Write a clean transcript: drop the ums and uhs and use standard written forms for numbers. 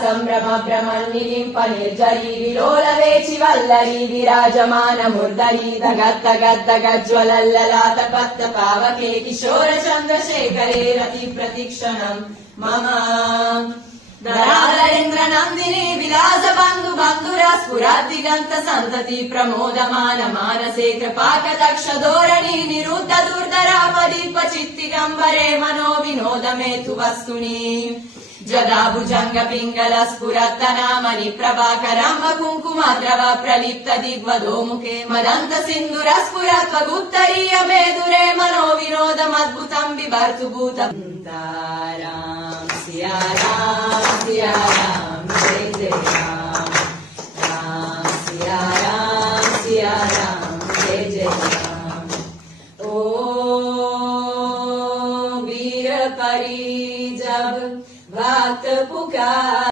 సంభ్రమ భ్రమన్నిలింప నిర్జరీ విలోలవేచి వల్లరీ విరాజమాన ముర్దరీ దగద్దగద్దగజ్వలల్లలాత పత్త పావకే కిశోర చంద్రశేఖరే రతి ప్రతిక్షణం మమ ధరాధరేంద్ర నందిని విలాస బంధు బంధురా స్ఫురాదిగంత సంతతి ప్రమోదమాన మానసే కృపాక దక్ష ధోరణి నిరుద్ధ దుర్ధరాపదీప చిత్తిగంబరే మనో వినోదమేతు వస్తుని జదాభుజంగ పింగళ స్ఫురత్తనామని ప్రభాకరంబ కుంకుమ ద్రవ ప్రలిప్త దిగ్వదోముఖే మదంత సింధుర స్ఫురత్వగుత్తరీయ మేదురే మనో వినోదమద్భుతం బిభర్తు భూతం రామ్ సియా రామ్ సియా